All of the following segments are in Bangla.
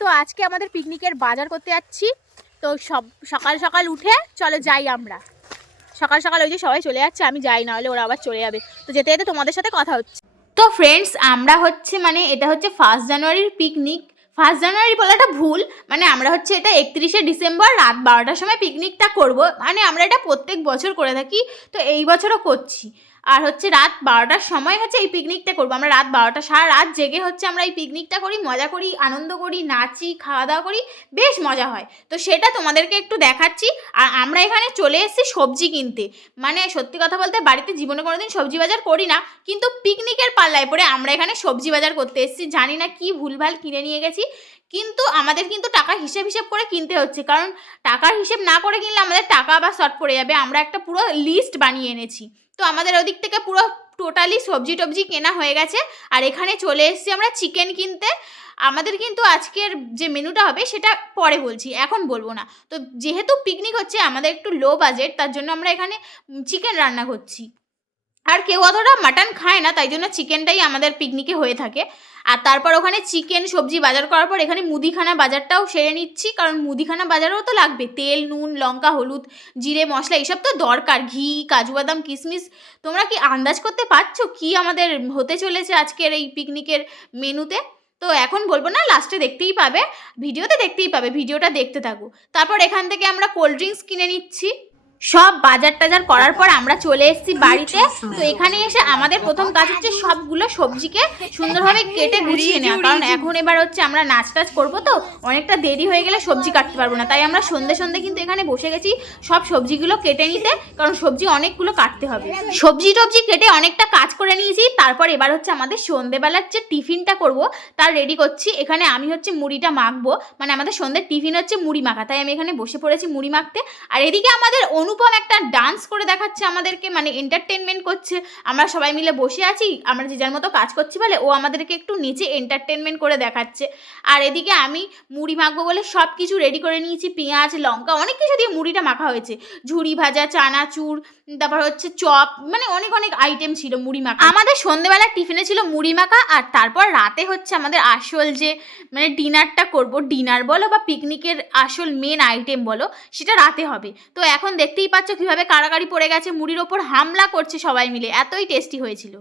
তো আজকে আমাদের পিকনিকের বাজার করতে যাচ্ছি। তো সকাল সকাল উঠে চলো যাই আমরা। সকাল সকাল ওই যে সবাই চলে যাচ্ছে, আমি যাই, না হলে ওরা আবার চলে যাবে। তো যেতে যেতে তোমাদের সাথে কথা হচ্ছে। তো ফ্রেন্ডস, আমরা হচ্ছে এটা হচ্ছে 1 জানুয়ারির পিকনিক। 1 জানুয়ারি বলাটা ভুল, আমরা হচ্ছে এটা 31শে ডিসেম্বর রাত 12টার সময় পিকনিকটা করব। আমরা এটা প্রত্যেক বছর করে থাকি, তো এই বছরও করছি। আর হচ্ছে রাত 12টার সময় হচ্ছে এই পিকনিকটা করবো। আমরা রাত 12টা সারা রাত জেগে হচ্ছে আমরা এই পিকনিকটা করি, মজা করি, আনন্দ করি, নাচি, খাওয়া দাওয়া করি, বেশ মজা হয়। তো সেটা তোমাদেরকে একটু দেখাচ্ছি। আর আমরা এখানে চলে এসেছি সবজি কিনতে। সত্যি কথা বলতে বাড়িতে জীবনে কোনোদিন সবজি বাজার করি না, কিন্তু পিকনিকের পাল্লায় পড়ে আমরা এখানে সবজি বাজার করতে এসেছি। জানি না কি ভুলভাল কিনে নিয়ে গেছি, কিন্তু আমাদের টাকা হিসেব করে কিনতে হচ্ছে, কারণ টাকার হিসেব না করে কিনলে আমাদের টাকা আবার শর্ট পড়ে যাবে। আমরা একটা পুরো লিস্ট বানিয়ে এনেছি। তো আমাদের ওদিক থেকে পুরো টোটালি সবজি টবজি কেনা হয়ে গেছে। আর এখানে চলে এসেছি আমরা চিকেন কিনতে। আমাদের কিন্তু আজকের যে মেনুটা হবে সেটা পরে বলছি, এখন বলবো না। তো যেহেতু পিকনিক হচ্ছে, আমাদের একটু লো বাজেট, তার জন্য আমরা এখানে চিকেন রান্না করছি। আর কেউ অতটা মাটন খায় না, তাই জন্য চিকেনটাই আমাদের পিকনিকে হয়ে থাকে। আর তারপর ওখানে চিকেন সবজি বাজার করার পর এখানে মুদিখানা বাজারটাও সেরে নিচ্ছি, কারণ মুদিখানা বাজারও তো লাগবে। তেল, নুন, লঙ্কা, হলুদ, জিরে, মশলা এসব তো দরকার, ঘি, কাজু বাদাম, কিশমিশ। তোমরা কি আন্দাজ করতে পারছো কি আমাদের হতে চলেছে আজকের এই পিকনিকের মেনুতে? তো এখন বলবো না, লাস্টে দেখতেই পাবে, ভিডিওতে দেখতেই পাবে, ভিডিওটা দেখতে থাকো। তারপর এখান থেকে আমরা কোল্ড ড্রিঙ্কস কিনে নিচ্ছি। সব বাজার টাজার করার পর আমরা চলে এসেছি বাড়িতে। তো এখানে এসে আমাদের প্রথম কাজ হচ্ছে সবগুলো সবজিকে সুন্দরভাবে কেটে গুছিয়ে নেওয়া, কারণ এখন এবার হচ্ছে আমরা নাচ টাচ করবো, তো অনেকটা দেরি হয়ে গেলে সবজি কাটতে পারবো না। তাই আমরা সন্ধে সন্ধে কিন্তু এখানে বসে গেছি সব সবজিগুলো কেটে নিতে, কারণ সবজি অনেকগুলো কাটতে হবে। সবজি টবজি কেটে অনেকটা কাজ করে নিয়েছি। তারপর এবার হচ্ছে আমাদের সন্ধেবেলার যে টিফিনটা করব তার রেডি করছি। এখানে আমি হচ্ছে মুড়িটা মাখবো, আমাদের সন্ধ্যের টিফিন হচ্ছে মুড়ি মাখা, তাই আমি এখানে বসে পড়েছি মুড়ি মাখতে। আর এদিকে আমাদের অনুপম একটা ডান্স করে দেখাচ্ছে আমাদেরকে, এন্টারটেনমেন্ট করছে। আমরা সবাই মিলে বসে আছি, আমরা যে যার মতো কাজ করছি বলে ও আমাদেরকে একটু নিচে এন্টারটেনমেন্ট করে দেখাচ্ছে। আর এদিকে আমি মুড়ি মাখবো বলে সব কিছু রেডি করে নিয়েছি, পেঁয়াজ, লঙ্কা, অনেক কিছু দিয়ে মুড়িটা মাখা হয়েছে। ঝুড়ি ভাজা, চানাচুর, তারপর হচ্ছে চপ, অনেক অনেক আইটেম ছিল মুড়ি মাখা। আমাদের সন্ধ্যেবেলার টিফিনে ছিল মুড়ি মাখা। আর তারপর রাতে হচ্ছে আমাদের আসল যে ডিনারটা করব, ডিনার বলো বা পিকনিকের আসল মেন আইটেম বলো, সেটা রাতে হবে। তো এখন দেখতেই পাচ্ছ কিভাবে কাড়াকাড়ি পড়ে গেছে, মুড়ির ওপর হামলা করছে সবাই মিলে, এতই টেস্টি হয়েছিল।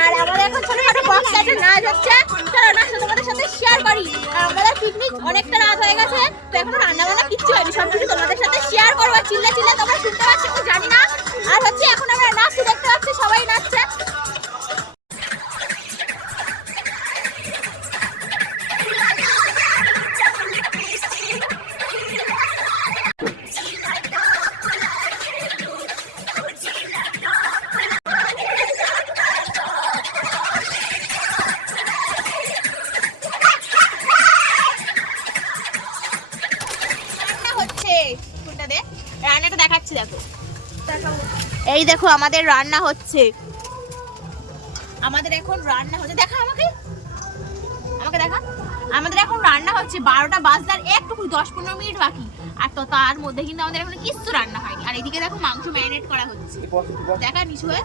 আর আমাদের এখন ছোটখাটো বক্স আছে, নাচ হচ্ছে। চলো নাচটা তোমাদের সাথে শেয়ার করি। আর আমাদের পিকনিক অনেকটা রাত হয়ে গেছে, তো এখন রান্না বান্না কিচ্ছু হয়নি, সব কিছু তোমাদের সাথে শেয়ার করবো। চিল্লা চিল্লা তোমরা শুনতে পাচ্ছ কি জানি না। আর হচ্ছে এখন আমরা নাচছি, দেখতে পাচ্ছি সবাই নাচছে। রান্নাটা দেখাচ্ছি, দেখো এই দেখো আমাদের রান্না হচ্ছে। আমাদের এখন রান্না হচ্ছে, দেখা আমাকে দেখা। আমাদের এখন রান্না হচ্ছে, 12টা বাজদার একটু 10-15 মিনিট বাকি। আর তো তার মধ্যে কিন্তু আমাদের এখন কিচ্ছু রান্না হয়নি। আর এদিকে দেখো মাংস ম্যারিনেট করা হচ্ছে, দেখা নিচু হয়ে।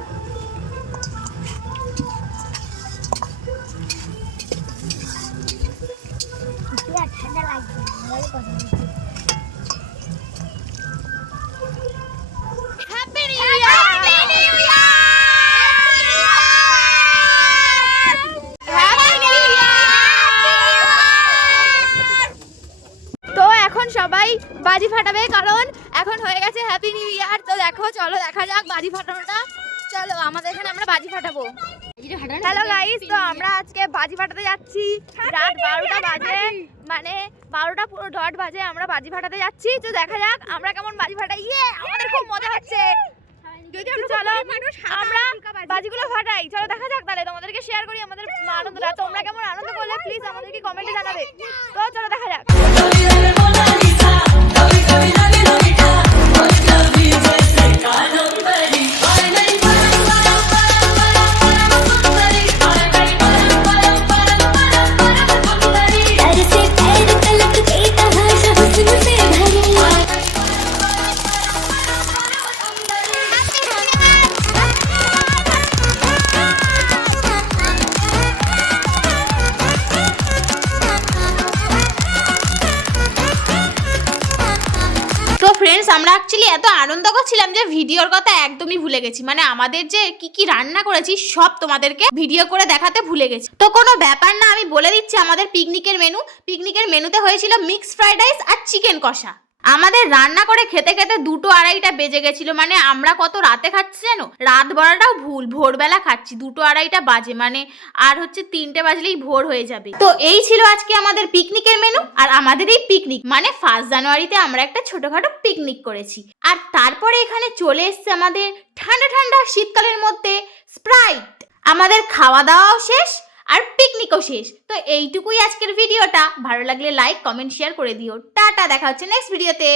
ঠান্ডা লাগবে। Happy New Year! গেছে হ্যাপি নিউ ইয়ার। তো দেখো চলো দেখা যাক বাজি ফাটানোটা। চলো আমাদের এখানে আমরা বাজি ফাটাবো। হ্যালো গাইস, তো আমরা আজকে বাজি ফাটাতে যাচ্ছি। রাত 12টা বাজে, মানে 12টা পুরো ডট বাজে, আমরা বাজি ফাটাতে যাচ্ছি। তো দেখা যাক আমরা কেমন বাজি ফাটাই। আমাদের খুব মজা হচ্ছে। চলো আমরা বাজিগুলো ফাটাই, চলো দেখা যাক। তাহলে তোমাদেরকে শেয়ার করি আমাদের আনন্দটা। তোমরা কেমন আনন্দ করলে প্লিজ আমাদেরকে কমেন্টে জানাবে। তো চলো দেখা যাক। তো ফ্রেন্ডস, আমরা অ্যাকচুয়ালি এত আনন্দ করছিলাম যে ভিডিওর কথা একদমই ভুলে গেছি। মানে আমাদের যে কি কি রান্না করেছি সব তোমাদেরকে ভিডিও করে দেখাতে ভুলে গেছি। তো কোনো ব্যাপার না, আমি বলে দিচ্ছি আমাদের পিকনিকের মেনু। পিকনিকের মেনুতে হয়েছিল মিক্সড ফ্রাইড রাইস আর চিকেন কষা। আমাদের রান্না করে খেতে খেতে 2টো 2:30টা বেজে গেছিল। মানে আমরা কত রাতে খাচ্ছি জানো? রাত বলাটাও ভুল, ভোরবেলা খাচ্ছি। 2টো 2:30টা বাজে, মানে আর হচ্ছে 3টে বাজলেই ভোর হয়ে যাবে। তো এই ছিল আজকে আমাদের পিকনিকের মেনু। আর আমাদের এই পিকনিক মানে 1 জানুয়ারিতে আমরা একটা ছোটখাটো পিকনিক করেছি। আর তারপরে এখানে চলে এসছে আমাদের ঠান্ডা ঠান্ডা শীতকালের মধ্যে স্প্রাইট। আমাদের খাওয়া দাওয়াও শেষ আর পিকনিকও শেষ। তো এইটুকুই আজকের ভিডিওটা। ভালো লাগলে লাইক কমেন্ট শেয়ার করে দিও। টাটা, দেখা হচ্ছে নেক্সট ভিডিওতে।